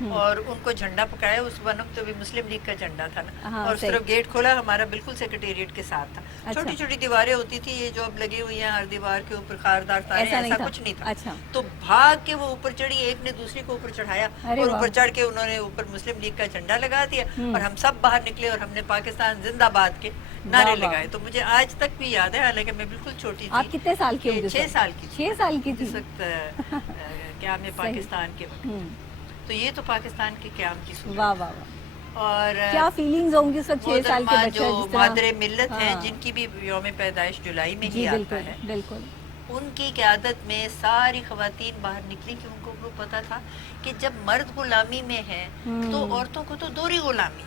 اور ان کو جھنڈا پکڑایا. اس وقت تو بھی مسلم لیگ کا جھنڈا تھا نا, ہاں، اور اس صحیح. طرف گیٹ کھولا ہمارا بالکل سیکریٹریٹ کے ساتھ تھا. اچھا. چھوٹی چھوٹی دیواریں ہوتی تھی, یہ جو اب لگی ہوئی ہیں ہر دیوار کے اوپر خاردار تاریں, ایسا کچھ نہیں تھا. اچھا. تو بھاگ کے وہ اوپر چڑھی, ایک نے دوسری کو اوپر چڑھایا, ارے اور واہ. اوپر چڑھ کے انہوں نے اوپر مسلم لیگ کا جھنڈا لگا دیا, اور ہم سب باہر نکلے اور ہم نے پاکستان زندہ باد کے نعرے واہ واہ. لگائے. تو مجھے آج تک بھی یاد ہے, حالانکہ میں بالکل چھوٹی آپ تھی. کتنے سال کی ہوگی؟ 6 سال کی. 6 سال کی تھی اس وقت قیام پاکستان کے وقت. تو یہ تو پاکستان کے قیام کی صورت. واہ واہ واہ. اور کیا فیلنگز ہوں گی اس وقت 6 سال کے بچہ جو جس طرح مادر ملت ہیں, جن کی بھی یوم پیدائش جولائی میں ہی آتا ہے, بالکل ان کی قیادت میں ساری خواتین باہر نکلی, کہ ان کو پتا تھا کہ جب مرد غلامی میں ہے تو عورتوں کو تو دوہری غلامی,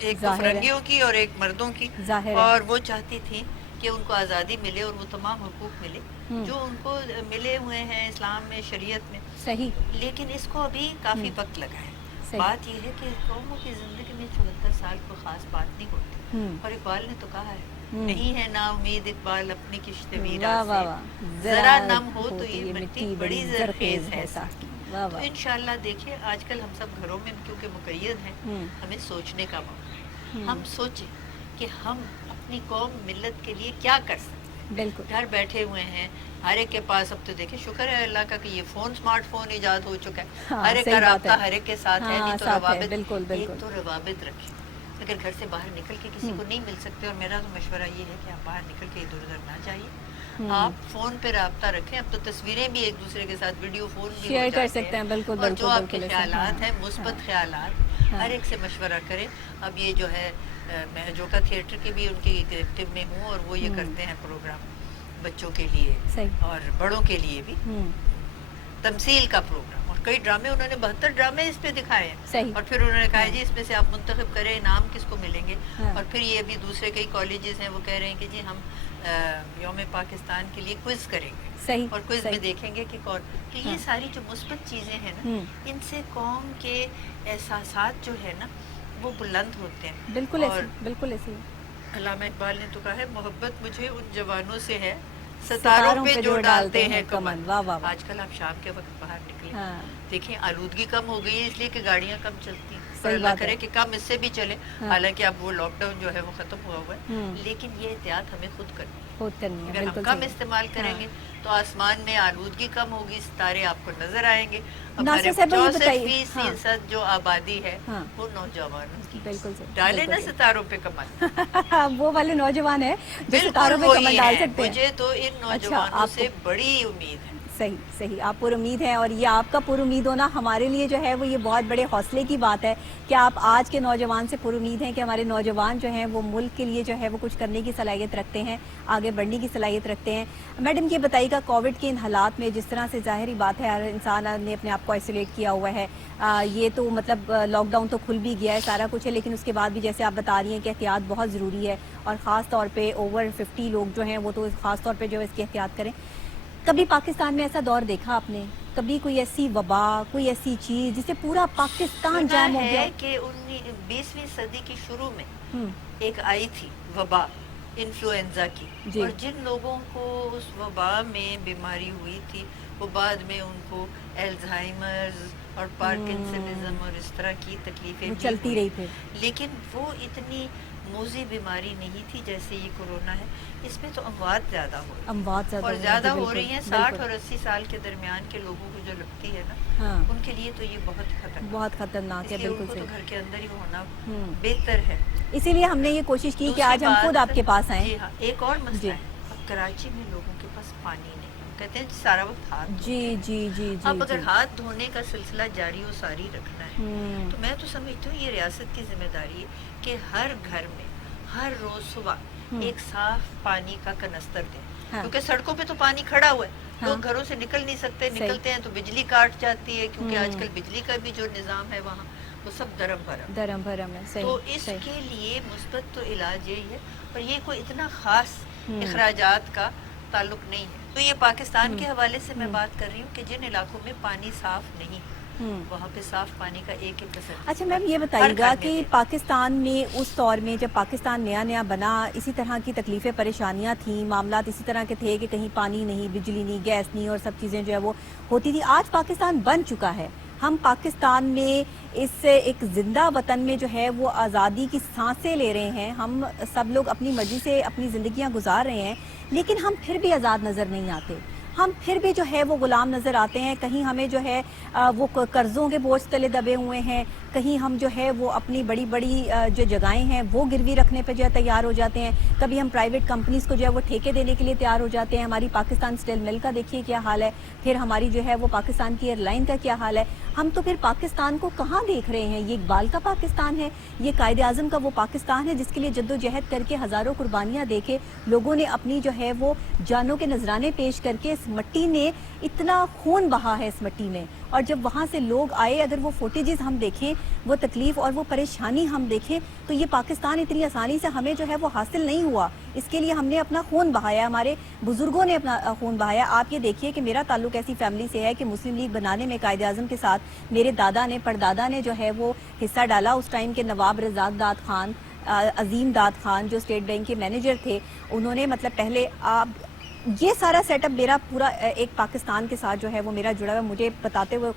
ایک تو فرنگیوں کی اور ایک مردوں کی, اور وہ چاہتی تھی کہ ان کو آزادی ملے اور وہ تمام حقوق ملے جو ان کو ملے ہوئے ہیں اسلام میں, شریعت میں. صحیح. لیکن اس کو ابھی کافی وقت لگا ہے. بات یہ ہے کہ قوموں کی زندگی میں 74 سال کوئی خاص بات نہیں ہوتی, اور اقبال نے تو کہا ہے, نہیں ہے نا امید اقبال اپنی کشت ویرا سے, ذرا نم ہو تو یہ مٹی بڑی زرخیز ہے ساقی. تو انشاءاللہ دیکھیں, آج کل ہم سب گھروں میں کیونکہ مقید ہیں, ہمیں سوچنے کا موقع. ہم سوچیں کہ ہم اپنی قوم ملت کے لیے کیا کر سکتے ہیں. بالکل. گھر بیٹھے ہوئے ہیں, ہر ایک کے پاس, اب تو دیکھیں شکر ہے اللہ کا کہ یہ اسمارٹ فون ایجاد ہو چکا ہے, ہر ایک کا رابطہ ہر ایک کے ساتھ ہے. نہیں تو روابط, ایک تو روابط رکھیں. اگر گھر سے باہر نکل کے کسی کو نہیں مل سکتے, اور میرا تو مشورہ یہ ہے کہ آپ باہر نکل کے ادھر ادھر نہ جائیے, آپ فون پہ رابطہ رکھیں. اب تو تصویریں بھی ایک دوسرے کے ساتھ ویڈیو فون بھی شیئر کر سکتے ہیں. بالکل. اور جو آپ کے خیالات ہیں, مثبت خیالات, ہر ایک سے مشورہ کریں. اب یہ جو ہے, میں جوکا تھیٹر کی بھی ان کی ایگزیکٹو میں ہوں, اور وہ یہ کرتے ہیں پروگرام بچوں کے لیے اور بڑوں کے لیے بھی, تمثیل کا پروگرام, اور کئی ڈرامے انہوں نے 72 ڈرامے اس پہ دکھائے ہیں. اور پھر انہوں نے کہا جی اس میں سے آپ منتخب کریں, انعام کس کو ملیں گے. اور پھر یہ بھی دوسرے کئی کالجز ہیں, وہ کہہ رہے ہیں کہ جی ہم یوم پاکستان کے لیے کوئز کریں گے, اور کوئز میں دیکھیں گے کہ کون. کہ یہ ساری جو مثبت چیزیں ہیں نا, ان سے قوم کے احساسات جو ہے نا وہ بلند ہوتے ہیں. بالکل ایسے, بالکل ایسے. علامہ اقبال نے تو کہا ہے, محبت مجھے ان جوانوں سے ہے ستاروں پہ جو ڈالتے ہیں کمن. آج کل آپ شام کے وقت باہر نکلیں, دیکھیں آلودگی کم ہو گئی ہے اس لیے کہ گاڑیاں کم چلتی ہیں, اور اللہ کرے کہ کم اس سے بھی چلے. حالانکہ اب وہ لاک ڈاؤن جو ہے وہ ختم ہوا ہوا ہے, لیکن یہ احتیاط ہمیں خود کرنی ہے. اگر ہم کم استعمال کریں گے تو آسمان میں آلودگی کم ہوگی, ستارے آپ کو نظر آئیں گے. ہمارے 64% جو آبادی ہے وہ نوجوانوں کی. بالکل ڈالے نا ستاروں پہ کمن. وہ والے نوجوان ہیں جو ستاروں پہ کمن ڈال سکتے ہیں. مجھے تو ان نوجوانوں سے بڑی امید ہے. صحیح صحیح, آپ پر امید ہے, اور یہ آپ کا پر امید ہونا ہمارے لیے جو ہے وہ یہ بہت بڑے حوصلے کی بات ہے کہ آپ آج کے نوجوان سے پر امید ہیں کہ ہمارے نوجوان جو ہیں وہ ملک کے لیے جو ہے وہ کچھ کرنے کی صلاحیت رکھتے ہیں, آگے بڑھنے کی صلاحیت رکھتے ہیں. میڈم یہ بتائیے گا, کووڈ کے ان حالات میں جس طرح سے ظاہری بات ہے ہر انسان نے اپنے آپ کو آئسولیٹ کیا ہوا ہے, یہ تو مطلب لاک ڈاؤن تو کھل بھی گیا ہے, سارا کچھ ہے, لیکن اس کے بعد بھی جیسے آپ بتا رہی ہیں کہ احتیاط بہت ضروری ہے, اور خاص طور پہ اوور 50 لوگ جو ہیں وہ تو خاص طور پہ جو ہے اس کی احتیاط کریں. کبھی پاکستان میں ایسا دور دیکھا آپ نے, کبھی کوئی ایسی وبا, کوئی ایسی چیز جس سے پورا پاکستان جام ہو گیا؟ ہے کہ 20ویں صدی کی شروع میں ایک آئی تھی وبا انفلوئنزا کی, اور جن لوگوں کو اس وبا میں بیماری ہوئی تھی وہ بعد میں ان کو الزائمرز اور پارکنسنزم اور اس طرح کی تکلیفیں چلتی رہی تھی. لیکن وہ اتنی موذی بیماری نہیں تھی جیسے یہ کورونا ہے. اس میں تو اموات زیادہ ہو رہی ہیں, اور زیادہ ہو رہی ہیں 60 اور 80 سال کے درمیان کے لوگوں کو جو لگتی ہے نا, ان کے لیے تو یہ بہت خطرناک ہے. بالکل صحیح, گھر کے اندر ہی ہونا بہتر ہے. اسی لیے ہم نے یہ کوشش کی کہ آج ہم خود آپ کے پاس آئیں. جی ہاں, ایک اور مسئلہ ہے, اب کراچی میں لوگوں کے پاس پانی نہیں, کہتے ہیں سارا وقت ہاتھ. جی اب اگر ہاتھ دھونے کا سلسلہ جاری و ساری رکھنا ہے تو میں تو سمجھتی ہوں یہ ریاست کی ذمہ داری ہے کہ ہر گھر میں ہر روز صبح ایک صاف پانی کا کنستر دیں, کیونکہ سڑکوں پہ تو پانی کھڑا ہوا ہے, لوگ گھروں سے نکل نہیں سکتے, نکلتے ہیں تو بجلی کاٹ جاتی ہے, کیونکہ آج کل بجلی کا بھی جو نظام ہے وہاں وہ سب درم بھرم ہے. تو اس کے لیے مثبت تو علاج یہی ہے, اور یہ کوئی اتنا خاص اخراجات کا تعلق نہیں ہے. تو یہ پاکستان کے حوالے سے میں بات کر رہی ہوں کہ جن علاقوں میں پانی صاف نہیں وہاں پہ صاف پانی کا ایک پرسنٹ. اچھا میم یہ بتائیے گا کہ پاکستان میں اس دور میں جب پاکستان نیا بنا, اسی طرح کی تکلیفیں پریشانیاں تھیں, معاملات اسی طرح کے تھے کہ کہیں پانی نہیں, بجلی نہیں, گیس نہیں, اور سب چیزیں جو ہے وہ ہوتی تھی. آج پاکستان بن چکا ہے, ہم پاکستان میں اس ایک زندہ وطن میں جو ہے وہ آزادی کی سانسیں لے رہے ہیں، ہم سب لوگ اپنی مرضی سے اپنی زندگیاں گزار رہے ہیں، لیکن ہم پھر بھی آزاد نظر نہیں آتے، ہم پھر بھی جو ہے وہ غلام نظر آتے ہیں. کہیں ہمیں جو ہے وہ قرضوں کے بوجھ تلے دبے ہوئے ہیں، کہیں ہم جو ہے وہ اپنی بڑی بڑی جو جگہیں ہیں وہ گروی رکھنے پہ جو ہے تیار ہو جاتے ہیں، کبھی ہم پرائیویٹ کمپنیز کو جو ہے وہ ٹھیکے دینے کے لیے تیار ہو جاتے ہیں. ہماری پاکستان اسٹیل مل کا دیکھیے کیا حال ہے، پھر ہماری جو ہے وہ پاکستان کی ایئر لائن کا کیا حال ہے. ہم تو پھر پاکستان کو کہاں دیکھ رہے ہیں؟ یہ اقبال کا پاکستان ہے، یہ قائد اعظم کا وہ پاکستان ہے جس کے لیے جد و جہد کر کے ہزاروں قربانیاں دے کے لوگوں نے اپنی جو ہے وہ جانوں کے نذرانے پیش کر کے اس مٹی نے اتنا خون بہا ہے اس مٹی میں. اور جب وہاں سے لوگ آئے، اگر وہ فوٹیجز ہم دیکھیں، وہ تکلیف اور وہ پریشانی ہم دیکھیں، تو یہ پاکستان اتنی آسانی سے ہمیں جو ہے وہ حاصل نہیں ہوا. اس کے لیے ہم نے اپنا خون بہایا، ہمارے بزرگوں نے اپنا خون بہایا. آپ یہ دیکھیے کہ میرا تعلق ایسی فیملی سے ہے کہ مسلم لیگ بنانے میں قائد اعظم کے ساتھ میرے دادا نے، پردادا نے جو ہے وہ حصہ ڈالا. اس ٹائم کے نواب رزاق داد خان، عظیم داد خان جو اسٹیٹ بینک کے مینیجر تھے، انہوں نے مطلب پہلے یہ سارا سیٹ اپ میرا پورا ایک پاکستان کے ساتھ جو ہے وہ میرا جڑا ہوا. مجھے بتاتے ہوئے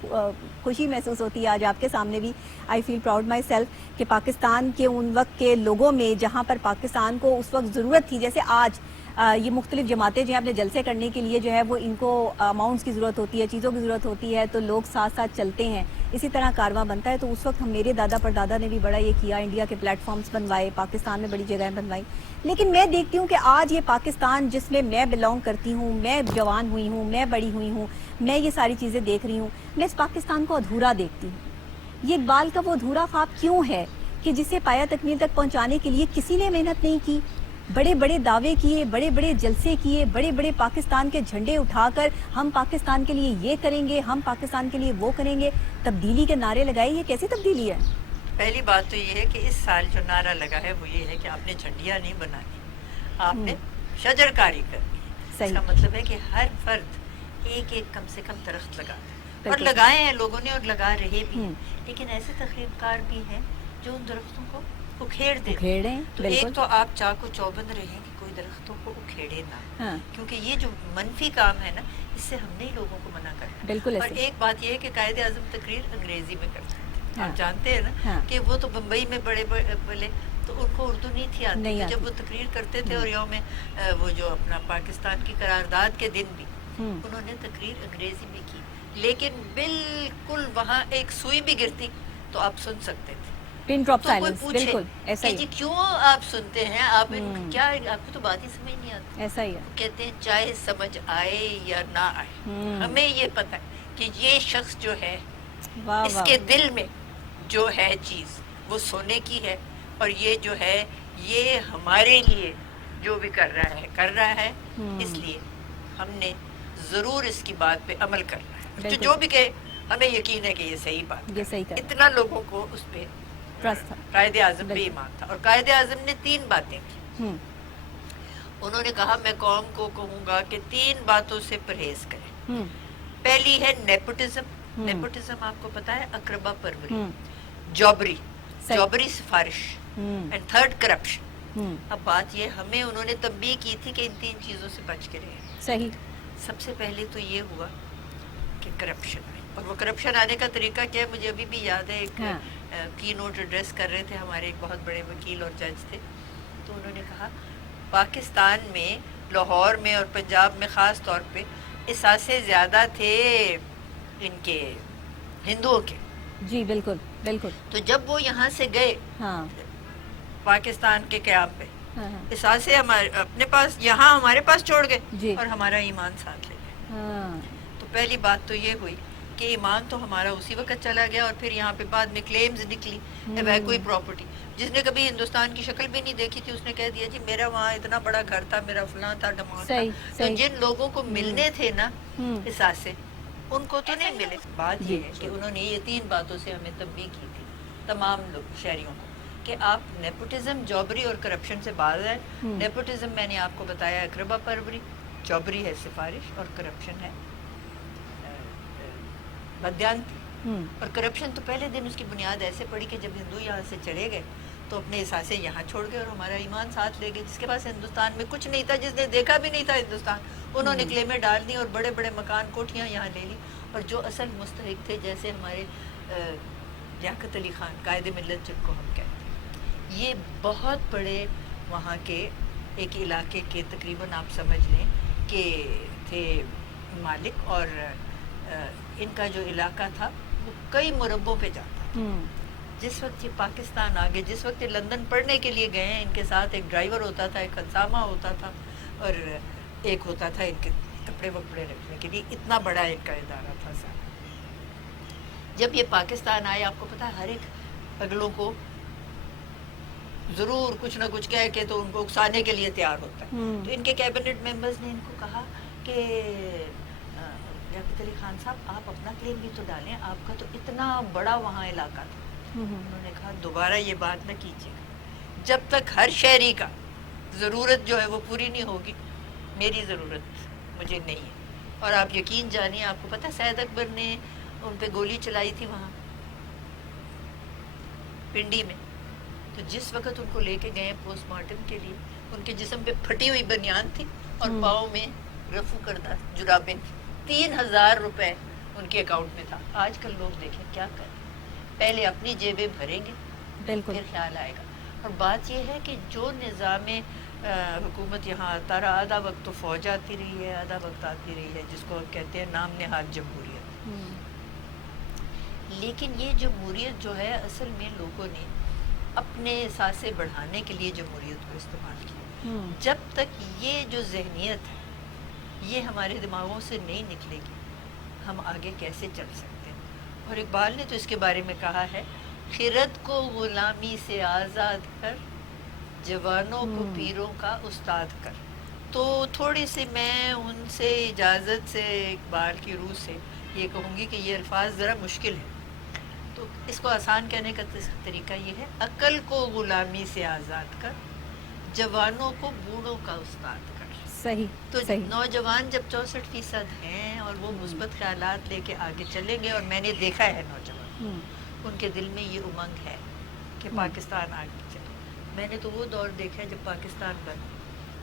خوشی محسوس ہوتی ہے آج آپ کے سامنے بھی. آئی فیل پراؤڈ مائی سیلف کہ پاکستان کے ان وقت کے لوگوں میں جہاں پر پاکستان کو اس وقت ضرورت تھی، جیسے آج یہ مختلف جماعتیں جو ہیں اپنے جلسے کرنے کے لیے جو ہے وہ ان کو اماؤنٹس کی ضرورت ہوتی ہے، چیزوں کی ضرورت ہوتی ہے، تو لوگ ساتھ ساتھ چلتے ہیں، اسی طرح کارواں بنتا ہے. تو اس وقت میرے دادا پردادا نے بھی بڑا یہ کیا، انڈیا کے پلیٹ فارمز بنوائے، پاکستان میں بڑی جگہیں بنوائی. لیکن میں دیکھتی ہوں کہ آج یہ پاکستان جس میں میں بلانگ کرتی ہوں، میں جوان ہوئی ہوں، میں بڑی ہوئی ہوں، میں یہ ساری چیزیں دیکھ رہی ہوں، میں اس پاکستان کو ادھورا دیکھتی ہوں. یہ اقبال کا وہ ادھورا خواب کیوں ہے کہ جسے پایا تکمیل تک پہنچانے کے لیے کسی نے محنت نہیں کی؟ بڑے بڑے دعوے کیے، بڑے بڑے جلسے کیے، بڑے بڑے پاکستان کے جھنڈے اٹھا کر ہم پاکستان کے لیے یہ کریں گے، ہم پاکستان کے لیے وہ کریں گے، تبدیلی کے نعرے لگائے. یہ کیسی تبدیلی ہے؟ پہلی بات تو یہ ہے کہ اس سال جو نعرہ لگا ہے وہ یہ ہے کہ آپ نے جھنڈیاں نہیں بنانی، آپ نے شجر کاری کرنی ہے. اس کا مطلب ہے کہ ہر فرد ایک ایک کم سے کم درخت لگا ہے، اور لگائے ہیں لوگوں نے اور لگا رہے بھی ہیں. لیکن ایسے تخریب کار بھی ہیں جو ان درختوں کو اکھیڑ دیں. تو ایک تو آپ چاقو چوبند رہیں کہ کوئی درختوں کو اکھیڑے نہ، کیونکہ یہ جو منفی کام ہے نا، اس سے ہم نے لوگوں کو منع کرنا. اور ایک بات یہ ہے کہ قائد اعظم تقریر انگریزی میں کرتے ہیں. آپ جانتے ہیں نا کہ وہ تو بمبئی میں بڑے بڑے تو ان کو اردو نہیں تھی آتی. جب وہ تقریر کرتے تھے اور یوم وہ جو اپنا پاکستان کی قرارداد کے دن بھی انہوں نے تقریر انگریزی میں کی، لیکن بالکل وہاں ایک سوئی بھی گرتی تو آپ سن سکتے تھے. Pin drop silence. بالکل ایسا ہی. جی کیوں آپ سنتے ہیں؟ آپ کیا آپ کو تو بات ہی سمجھ نہیں آتی. ایسا ہی ہے. کہتے ہیں چاہے سمجھ آئے یا نہ آئے، ہمیں یہ پتہ ہے کہ یہ شخص جو ہے اس کے دل میں جو ہے چیز وہ سونے کی ہے، اور یہ جو ہے یہ ہمارے لیے جو بھی کر رہا ہے. اس لیے ہم نے ضرور اس کی بات پہ عمل کرنا ہے. جو بھی کہے ہمیں یقین ہے کہ یہ صحیح بات ہے. اتنا لوگوں کو اس پہ قائد اعظم پہ ایمان تھا. اور قائد اعظم نے 3 باتیں کی. انہوں نے کہا میں قوم کو کہوں گا کہ 3 باتوں سے پرہیز کریں. پہلی ہے نیپوٹزم. نیپوٹزم آپ کو پتا ہے اقربا پروری، جوبری سفارش، اینڈ 3rd کرپشن. اب بات یہ ہمیں انہوں نے تنبیہ کی تھی کہ ان 3 چیزوں سے بچ کے رہیں. صحیح. سب سے پہلے تو یہ ہوا کہ کرپشن آئے. اور وہ کرپشن آنے کا طریقہ کیا ہے مجھے ابھی بھی یاد ہے. ایک کی نوٹ ایڈریس کر رہے تھے ہمارے ایک بہت بڑے وکیل اور جج تھے، تو انہوں نے کہا پاکستان میں لاہور میں اور پنجاب میں خاص طور پہ اثاثے زیادہ تھے ان کے ہندوؤں کے. جی بالکل بالکل. تو جب وہ یہاں سے گئے پاکستان کے قیام پہ، اثاثے ہمارے اپنے پاس یہاں ہمارے پاس چھوڑ گئے اور ہمارا ایمان ساتھ لے گئے. تو پہلی بات تو یہ ہوئی کہ ایمان تو ہمارا اسی وقت چلا گیا. اور پھر یہاں پہ بعد میں کلیمز نکلی کوئی پراپرٹی جس نے کبھی ہندوستان کی شکل بھی نہیں دیکھی تھی، اس نے کہہ دیا جی میرا وہاں اتنا بڑا گھر تھا، میرا فلاں تھا ڈمان تھا. تو جن لوگوں کو ملنے تھے نا اثاثے ان کو تو نہیں ملے. بات یہ ہے کہ انہوں نے یہ 3 باتوں سے ہمیں تنبیہ کی تھی تمام لوگ شہریوں کو کہ آپ نیپوٹزم، جوبری اور کرپشن سے باز ہیں. نیپوٹزم میں نے آپ کو بتایا اقربا پروری، جوبری ہے سفارش، اور کرپشن ہے بدیانتی. اور کرپشن تو پہلے دن اس کی بنیاد ایسے پڑی کہ جب ہندو یہاں سے چلے گئے تو اپنے اثاثے یہاں چھوڑ گئے اور ہمارا ایمان ساتھ لے گئے. جس کے پاس ہندوستان میں کچھ نہیں تھا، جس نے دیکھا بھی نہیں تھا ہندوستان، انہوں نے کلیمیں ڈال دی اور بڑے بڑے مکان کوٹھیاں یہاں لے لی. اور جو اصل مستحق تھے جیسے ہمارے لیاقت علی خان قائد ملت جن کو ہم کہتے ہیں، یہ بہت بڑے وہاں کے ایک علاقے کے تقریباً آپ سمجھ لیں کہ تھے مالک، اور ان کا جو علاقہ تھا وہ کئی مربوں پہ جاتا تھا۔ جس وقت یہ پاکستان آگے، جس وقت یہ لندن پڑھنے کے لیے گئے ہیں، ان کے ساتھ ایک ڈرائیور ہوتا تھا، ایک خزامہ ہوتا تھا، اور ایک ہوتا تھا ان کے کپڑے وپڑے رکھنے کے لیے، اتنا بڑا ان کا ادارہ تھا سارا۔ جب یہ پاکستان آئے، آپ کو پتا ہر ایک اگلوں کو ضرور کچھ نہ کچھ کہہ کے تو ان کو اکسانے کے لیے تیار ہوتا ہے، تو ان کے کیبنٹ ممبرز نے ان کو کہا کہ لیاقت علی خان صاحب آپ اپنا کلیم بھی تو ڈالیں، آپ کا تو اتنا بڑا وہاں علاقہ تھا۔ انہوں نے کہا دوبارہ یہ بات نہ کیجیے گا، جب تک ہر شہری کا ضرورت جو ہے وہ پوری نہیں ہوگی، میری ضرورت مجھے نہیں ہے۔ اور آپ یقین جانیے، آپ کو پتا سید اکبر نے ان پہ گولی چلائی تھی وہاں پنڈی میں، تو جس وقت ان کو لے کے گئے پوسٹ مارٹم کے لیے، ان کے جسم پہ پھٹی ہوئی بنیان تھی اور پاؤں میں رفو کردہ جرابیں تھی، 3000 روپے ان کے اکاؤنٹ میں تھا۔ آج کل لوگ دیکھیں کیا کریں، پہلے اپنی جیبیں بھریں گے پھر خیال آئے گا۔ اور بات یہ ہے کہ جو نظام حکومت یہاں آتا رہا، آدھا وقت تو فوج آتی رہی ہے، آدھا وقت آتی رہی ہے جس کو کہتے ہیں نام نہاد جمہوریت، لیکن یہ جمہوریت جو ہے اصل میں لوگوں نے اپنے سانسیں بڑھانے کے لیے جمہوریت کو استعمال کیا۔ جب تک یہ جو ذہنیت ہے یہ ہمارے دماغوں سے نہیں نکلے گی، ہم آگے کیسے چل سکتے ہیں؟ اور اقبال نے تو اس کے بارے میں کہا ہے، خرد کو غلامی سے آزاد کر، جوانوں کو پیروں کا استاد کر۔ تو تھوڑی سی میں ان سے اجازت سے اقبال کی روح سے یہ کہوں گی کہ یہ الفاظ ذرا مشکل ہے، تو اس کو آسان کہنے کا طریقہ یہ ہے، عقل کو غلامی سے آزاد کر، جوانوں کو بوڑھوں کا استاد کر۔ صحیح۔ تو نوجوان جب 64% ہیں اور وہ مثبت خیالات لے کے آگے چلیں گے، اور میں نے دیکھا ہے نوجوان، ان کے دل میں یہ امنگ ہے کہ پاکستان آگے چلے۔ میں نے تو وہ دور دیکھا ہے جب پاکستان بنا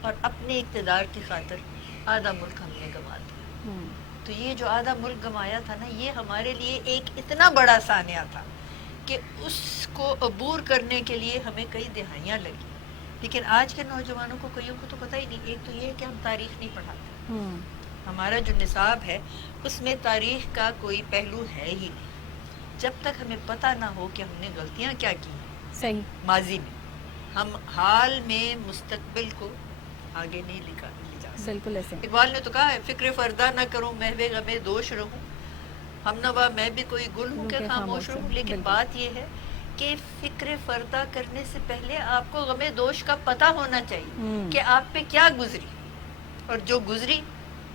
اور اپنے اقتدار کی خاطر آدھا ملک ہم نے گنوا دیا۔ تو یہ جو آدھا ملک گنوایا تھا نا، یہ ہمارے لیے ایک اتنا بڑا سانحہ تھا کہ اس کو عبور کرنے کے لیے ہمیں کئی دہائیاں لگی۔ لیکن آج کے نوجوانوں کو کئیوں کو تو پتہ ہی نہیں۔ ایک تو یہ ہے کہ ہم تاریخ نہیں پڑھاتے، ہمارا جو نصاب ہے اس میں تاریخ کا کوئی پہلو ہے ہی نہیں۔ جب تک ہمیں پتہ نہ ہو کہ ہم نے غلطیاں کیا کی ہیں صحیح ماضی میں، ہم حال میں مستقبل کو آگے نہیں لے جا سکتے۔ بالکل ایسے اقبال نے تو کہا ہے، فکر فردہ نہ کروں محو غم دوش رہوں، ہم نوا میں بھی کوئی گل ہوں کہ خاموش رہوں۔ لیکن بات یہ ہے کہ فکر فردہ کرنے سے پہلے آپ کو غم دوش کا پتہ ہونا چاہیے کہ آپ پہ کیا گزری، اور جو گزری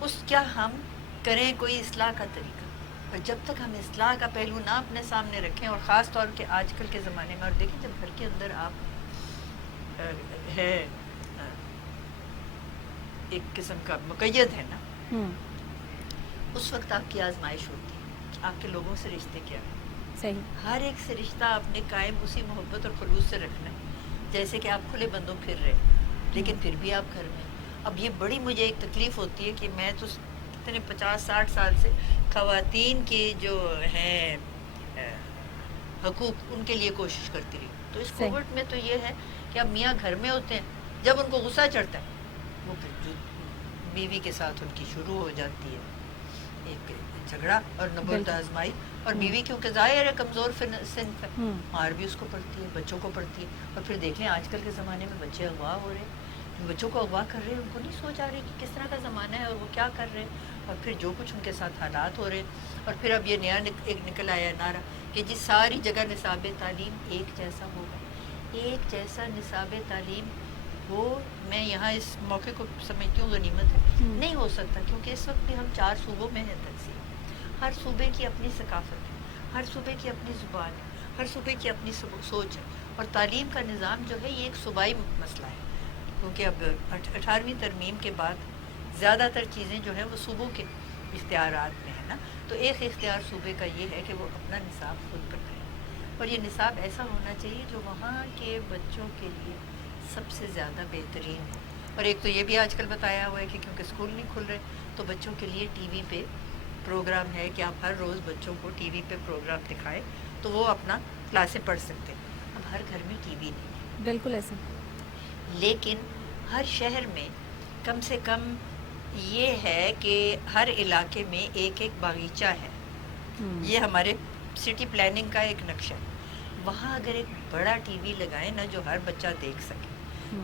اس کیا ہم کریں کوئی اصلاح کا طریقہ۔ اور جب تک ہم اصلاح کا پہلو نہ اپنے سامنے رکھیں، اور خاص طور کے آج کل کے زمانے میں، اور دیکھیں جب گھر کے اندر آپ ہے ایک قسم کا مقید ہے نا، اس وقت آپ کی آزمائش ہوتی ہے، آپ کے لوگوں سے رشتے کیا ہیں۔ صحیح، ہر ایک سے رشتہ آپ نے قائم اسی محبت اور خلوص سے رکھنا ہے، جیسے کہ آپ کھلے بندوں پھر رہے، لیکن پھر بھی آپ گھر میں۔ اب یہ بڑی مجھے ایک تکلیف ہوتی ہے کہ میں تو کتنے 50-60 سال سے خواتین کے جو ہیں حقوق، ان کے لیے کوشش کرتی رہی۔ تو اس کووڈ میں تو یہ ہے کہ اب میاں گھر میں ہوتے ہیں، جب ان کو غصہ چڑھتا ہے وہ پھر جو بیوی کے ساتھ ان کی شروع ہو جاتی ہے ایک جھگڑا اور نبرد آزمائی، اور بیوی کیونکہ ظاہر ہے کمزور صنف ہے، مار بھی اس کو پڑتی ہے، بچوں کو پڑتی ہے۔ اور پھر دیکھ لیں آج کل کے زمانے میں بچے اغوا ہو رہے ہیں، بچوں کو اغوا کر رہے ہیں، ان کو نہیں سوچ آ رہی کہ کس طرح کا زمانہ ہے اور وہ کیا کر رہے ہیں، اور پھر جو کچھ ان کے ساتھ حالات ہو رہے ہیں۔ اور پھر اب یہ نیا ایک نکل آیا نعرہ کہ جی ساری جگہ نصاب تعلیم ایک جیسا ہوگا، ایک جیسا نصاب تعلیم ہو۔ میں یہاں اس موقع کو سمجھتی ہوں غنیمت ہے، نہیں ہو سکتا، کیونکہ اس وقت بھی ہم 4 صوبوں میں ہیں تقسیم، ہر صوبے کی اپنی ثقافت ہے، ہر صوبے کی اپنی زبان ہے، ہر صوبے کی اپنی سوچ ہے۔ اور تعلیم کا نظام جو ہے یہ ایک صوبائی مسئلہ ہے، کیونکہ اب 18ویں ترمیم کے بعد زیادہ تر چیزیں جو ہیں وہ صوبوں کے اختیارات میں ہیں نا، تو ایک اختیار صوبے کا یہ ہے کہ وہ اپنا نصاب خود بنائے، اور یہ نصاب ایسا ہونا چاہیے جو وہاں کے بچوں کے لیے سب سے زیادہ بہترین ہو۔ اور ایک تو یہ بھی آج کل بتایا ہوا ہے کہ کیونکہ اسکول نہیں کھل رہے تو بچوں کے لیے ٹی وی پہ پروگرام ہے کہ آپ ہر روز بچوں کو ٹی وی پہ پروگرام دکھائیں تو وہ اپنا کلاسیں پڑھ سکتے ہیں. اب ہر گھر میں ٹی وی نہیں ہے. بالکل ایسا. لیکن ہر شہر میں کم سے کم یہ ہے کہ ہر علاقے میں ایک ایک باغیچہ ہے. یہ ہمارے سٹی پلاننگ کا ایک نقشہ ہے. وہاں اگر ایک بڑا ٹی وی لگائیں نا جو ہر بچہ دیکھ سکے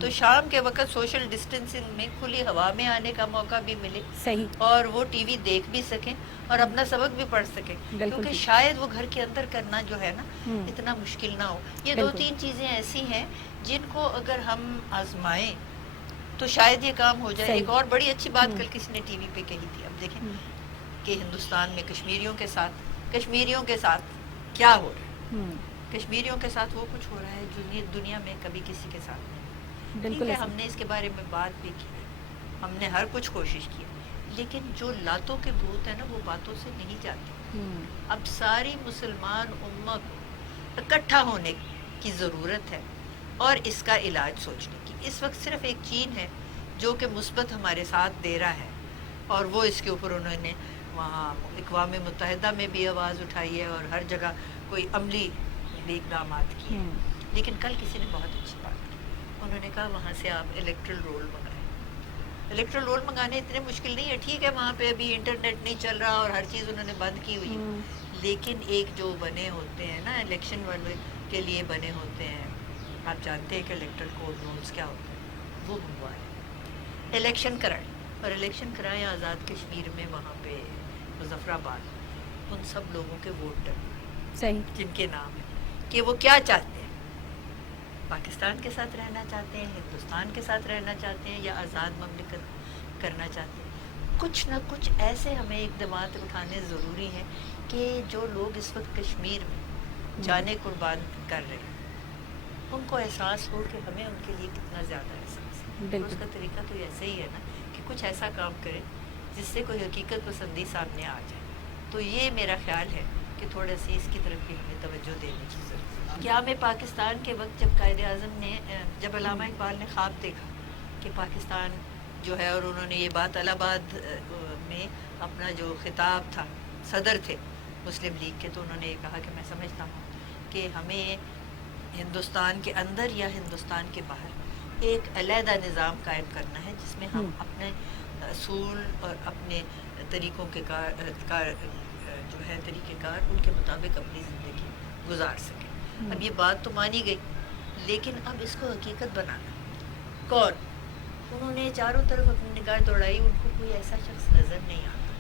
تو شام کے وقت سوشل ڈسٹینسنگ میں کھلی ہوا میں آنے کا موقع بھی ملے صحیح. اور وہ ٹی وی دیکھ بھی سکیں اور اپنا سبق بھی پڑھ سکیں, کیونکہ شاید وہ گھر کے اندر کرنا جو ہے نا اتنا مشکل نہ ہو. یہ دو تین چیزیں ایسی ہیں جن کو اگر ہم آزمائیں تو شاید یہ کام ہو جائے. ایک اور بڑی اچھی بات کل کسی نے ٹی وی پہ کہی تھی. اب دیکھیں کہ ہندوستان میں کشمیریوں کے ساتھ کیا ہو رہا ہے. کشمیریوں کے ساتھ وہ کچھ ہو رہا ہے جو دنیا میں کبھی کسی کے ساتھ نہیں. ٹھیک ہے, ہم نے اس کے بارے میں بات بھی کی, ہم نے ہر کچھ کوشش کی, لیکن جو لاتوں کے بھوت ہیں نا وہ باتوں سے نہیں جاتے. اب ساری مسلمان امت کو اکٹھا ہونے کی ضرورت ہے اور اس کا علاج سوچنے کی. اس وقت صرف ایک چین ہے جو کہ مثبت ہمارے ساتھ دے رہا ہے اور وہ اس کے اوپر انہوں نے وہاں اقوام متحدہ میں بھی آواز اٹھائی ہے اور ہر جگہ کوئی عملی بھی اقدامات کیے. لیکن کل کسی نے بہت اچھی بات کی. انہوں نے کہا وہاں سے آپ الیکٹرل رول منگائیں. الیکٹرل رول منگانے اتنے مشکل نہیں ہے. ٹھیک ہے, وہاں پہ ابھی انٹرنیٹ نہیں چل رہا اور ہر چیز انہوں نے بند کی ہوئی ہے, لیکن ایک جو بنے ہوتے ہیں نا الیکشن والے کے لیے بنے ہوتے ہیں, آپ جانتے ہیں کہ الیکٹرل کوڈ رولز کیا ہوتے ہیں, وہ منگوائیں, الیکشن کرائیں. اور الیکشن کرائیں آزاد کشمیر میں, وہاں پہ مظفر آباد, ان سب لوگوں کے ووٹ ڈلوائیں جن کے نام ہے کہ وہ کیا چاہتے ہیں, پاکستان کے ساتھ رہنا چاہتے ہیں, ہندوستان کے ساتھ رہنا چاہتے ہیں, یا آزاد مملکت کرنا چاہتے ہیں. کچھ نہ کچھ ایسے ہمیں اقدامات اٹھانے ضروری ہیں کہ جو لوگ اس وقت کشمیر میں جانے قربان کر رہے ہیں ان کو احساس ہو کہ ہمیں ان کے لیے کتنا زیادہ احساس ہے. اس کا طریقہ تو ایسا ہی ہے نا کہ کچھ ایسا کام کرے جس سے کوئی حقیقت پسندی سامنے آ جائے. تو یہ میرا خیال ہے کہ تھوڑا سی اس کی طرف بھی ہمیں توجہ دینے کی ضرورت ہے. کیا میں پاکستان کے وقت جب قائد اعظم نے جب علامہ اقبال نے خواب دیکھا کہ پاکستان جو ہے, اور انہوں نے یہ بات الہ آباد میں اپنا جو خطاب تھا, صدر تھے مسلم لیگ کے, تو انہوں نے یہ کہا کہ میں سمجھتا ہوں کہ ہمیں ہندوستان کے اندر یا ہندوستان کے باہر ایک علیحدہ نظام قائم کرنا ہے جس میں ہم اپنے اصول اور اپنے طریقوں کے کار جو ہے طریقہ کار ان کے مطابق اپنی زندگی گزار سکیں. اب یہ بات تو مانی گئی, لیکن اب اس کو حقیقت بنانا کون. انہوں نے چاروں طرف اپنی نگاہ دوڑائی, ان کو کوئی ایسا شخص نظر نہیں آتا.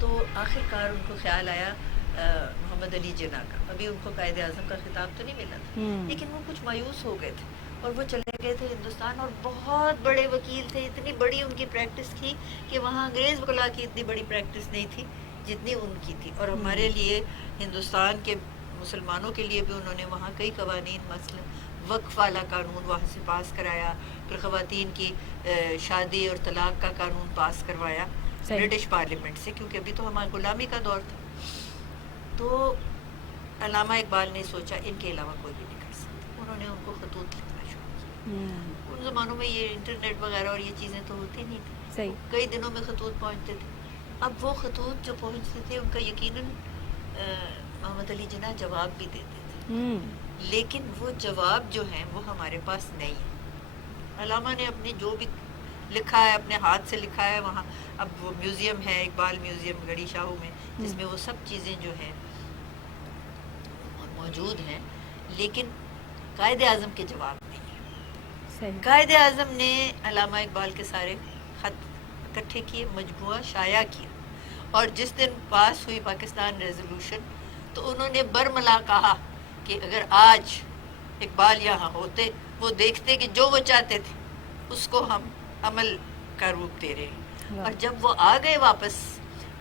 تو آخر کار ان کو خیال آیا محمد علی جناح کا. ابھی ان کو قائد اعظم کا خطاب تو نہیں ملا تھا, لیکن وہ کچھ مایوس ہو گئے تھے اور وہ چلے گئے تھے ہندوستان, اور بہت بڑے وکیل تھے, اتنی بڑی ان کی پریکٹس تھی کہ وہاں انگریز وکلا کی اتنی بڑی پریکٹس نہیں تھی جتنی ان کی تھی. اور ہمارے لیے ہندوستان کے مسلمانوں کے لیے بھی انہوں نے وہاں کئی قوانین, مثلا وقف والا قانون وہاں سے پاس کرایا, پھر خواتین کی شادی اور طلاق کا قانون پاس کروایا برٹش پارلیمنٹ سے, کیونکہ ابھی تو ہمارا غلامی کا دور تھا. تو علامہ اقبال نے سوچا ان کے علاوہ کوئی بھی نہیں کر سکتا. انہوں نے ان کو خطوط لکھنا شروع کیا. ان زمانوں میں یہ انٹرنیٹ وغیرہ اور یہ چیزیں تو ہوتی نہیں تھیں, کئی دنوں میں خطوط پہنچتے تھے. اب وہ خطوط جو پہنچتے تھے ان کا یقیناً محمد علی جناح جواب بھی دیتے تھے, لیکن وہ جواب جو ہیں وہ ہمارے پاس نہیں ہے. علامہ نے اپنی جو بھی لکھا ہے اپنے ہاتھ سے لکھا ہے وہاں. اب وہ میوزیم ہے, اقبال میوزیم گڑی شاہو میں, جس میں وہ سب چیزیں جو ہیں موجود ہیں, لیکن قائد اعظم کے جواب نہیں ہے. قائد اعظم نے علامہ اقبال کے سارے خط اکٹھے کیے, مجموعہ شائع کیا, اور جس دن پاس ہوئی پاکستان ریزولوشن تو انہوں نے برملا کہا کہ اگر آج اقبال یہاں ہوتے, وہ دیکھتے کہ جو وہ چاہتے تھے اس کو ہم عمل کا روپ دے رہے ہیں. اور جب وہ آ گئے واپس,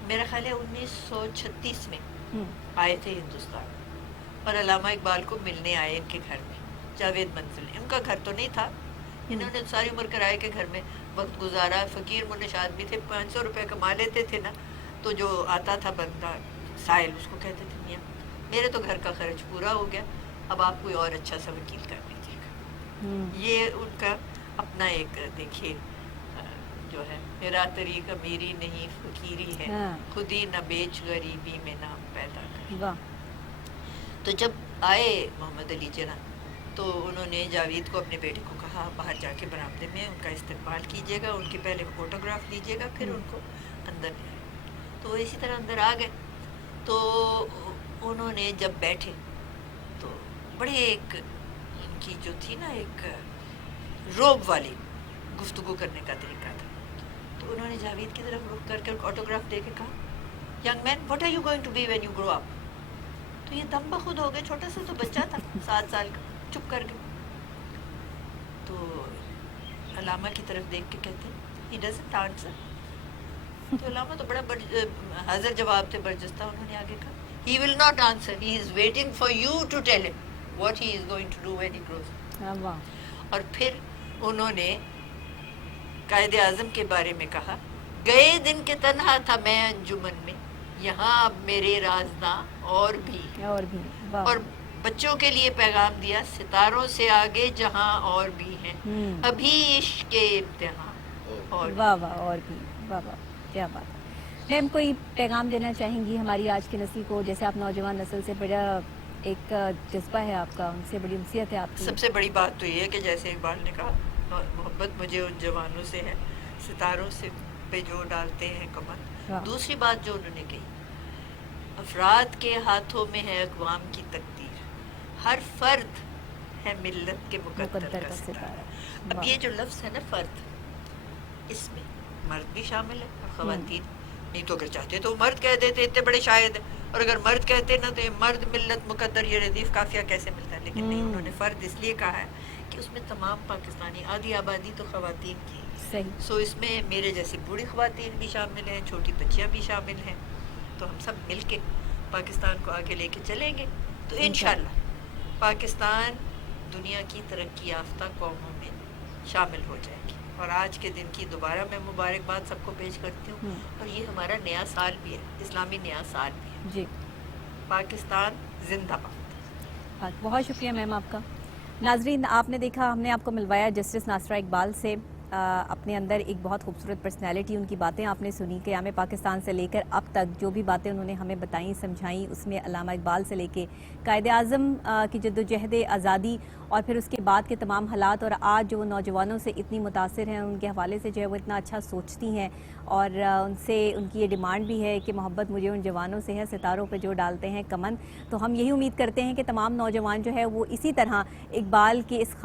میرا خیال ہے 1936 میں آئے تھے ہندوستان, اور علامہ اقبال کو ملنے آئے ان کے گھر میں, جاوید منزل. ان کا گھر تو نہیں تھا, انہوں نے ساری عمر کرائے کے گھر میں وقت گزارا. فقیر منش آدمی تھے, 500 روپے کما لیتے تھے نا, تو جو آتا تھا بندہ سائل اس کو کہتے تھے میاں میرے تو گھر کا خرچ پورا ہو گیا, اب آپ کوئی اور اچھا سا وکیل کر دیجیے گا. یہ ان کا اپنا ایک دیکھیے جو ہے میرا طریق امیری نہیں فقیری ہے، خودی نہ بیچ غریبی میں نام پیدا کر. تو جب آئے محمد علی جناح تو انہوں نے جاوید کو اپنے بیٹے کو کہا باہر جا کے برآمدے میں ان کا استقبال کیجیے گا، ان کے پہلے فوٹوگراف لیجیے گا، پھر ان کو اندر لے آئے. تو وہ اسی طرح اندر آ گئے. تو انہوں نے جب بیٹھے تو بڑے ایک ان کی جو تھی نا ایک روب والی گفتگو کرنے کا طریقہ تھا. تو انہوں نے جاوید کی طرف رخ کر کے آٹوگراف دے کے کہا young man what are you going to be when you grow up. تو یہ دم بخود ہو گئے، چھوٹا سا تو بچہ تھا 7 سال کا، چپ کر گئے. تو علامہ کی طرف دیکھ کے کہتے ہیں ہی ڈزنٹ آنسر. تو علامہ تو بڑا حاضر جواب تھے، برجستہ. انہوں نے آگے کہا he will not answer, he is waiting for you to tell him what he is going to do when he grows up. اور پھر انہوں نے قائد اعظم کے بارے میں کہا گئے دن کے تنہا تھا میں انجمن میں، یہاں اب میرے رازداں اور بھی. اور بچوں کے لیے پیغام دیا ستاروں سے آگے جہاں اور بھی ہیں، ابھی عشق کے امتحان اور واہ واہ اور بھی. واہ واہ کیا بات. میم کوئی پیغام دینا چاہیں گی ہماری آج کی نسل کو؟ جیسے آپ نوجوان نسل سے بڑا ایک جذبہ ہے آپ کا، ان سے بڑی انسیت ہے آپ کی. سب سے بڑی بات تو یہ ہے کہ جیسے اقبال نے کہا محبت مجھے ان جوانوں سے ہے ستاروں سے پہ جو ڈالتے ہیں کمر. دوسری بات جو انہوں نے کہی افراد کے ہاتھوں میں ہے اقوام کی تقدیر، ہر فرد ہے ملت کے مقدر کا ستارہ. اب یہ جو لفظ ہے نا فرد، اس میں مرد بھی شامل ہے اور خواتین. نہیں تو اگر چاہتے تو مرد کہہ دیتے، اتنے بڑے شاعر ہیں، اور اگر مرد کہتے نا تو مرد ملت مقدر یہ ردیف قافیہ کیسے ملتا ہے. لیکن نہیں، انہوں نے فرد اس لیے کہا ہے کہ اس میں تمام پاکستانی آدھی آبادی تو خواتین کی. سو اس میں میرے جیسی بوڑھی خواتین بھی شامل ہیں، چھوٹی بچیاں بھی شامل ہیں. تو ہم سب مل کے پاکستان کو آگے لے کے چلیں گے تو انشاءاللہ پاکستان دنیا کی ترقی یافتہ قوموں میں شامل ہو جائے گی. اور آج کے دن کی دوبارہ میں مبارکباد سب کو پیش کرتی ہوں. اور یہ ہمارا نیا سال بھی ہے، اسلامی نیا سال بھی ہے. جی پاکستان زندہ باد. بہت شکریہ میم آپ کا. ناظرین آپ نے دیکھا، ہم نے آپ کو ملوایا جسٹس ناصرہ اقبال سے. اپنے اندر ایک بہت خوبصورت پرسنالٹی، ان کی باتیں آپ نے سنی. قیام پاکستان سے لے کر اب تک جو بھی باتیں انہوں نے ہمیں بتائیں سمجھائیں، اس میں علامہ اقبال سے لے کے قائد اعظم کی جدوجہد آزادی اور پھر اس کے بعد کے تمام حالات، اور آج جو نوجوانوں سے اتنی متاثر ہیں ان کے حوالے سے جو ہے وہ اتنا اچھا سوچتی ہیں. اور ان سے ان کی یہ ڈیمانڈ بھی ہے کہ محبت مجھے ان جوانوں سے ہے ستاروں پہ جو ڈالتے ہیں کمن. تو ہم یہی امید کرتے ہیں کہ تمام نوجوان جو ہے وہ اسی طرح اقبال کے اس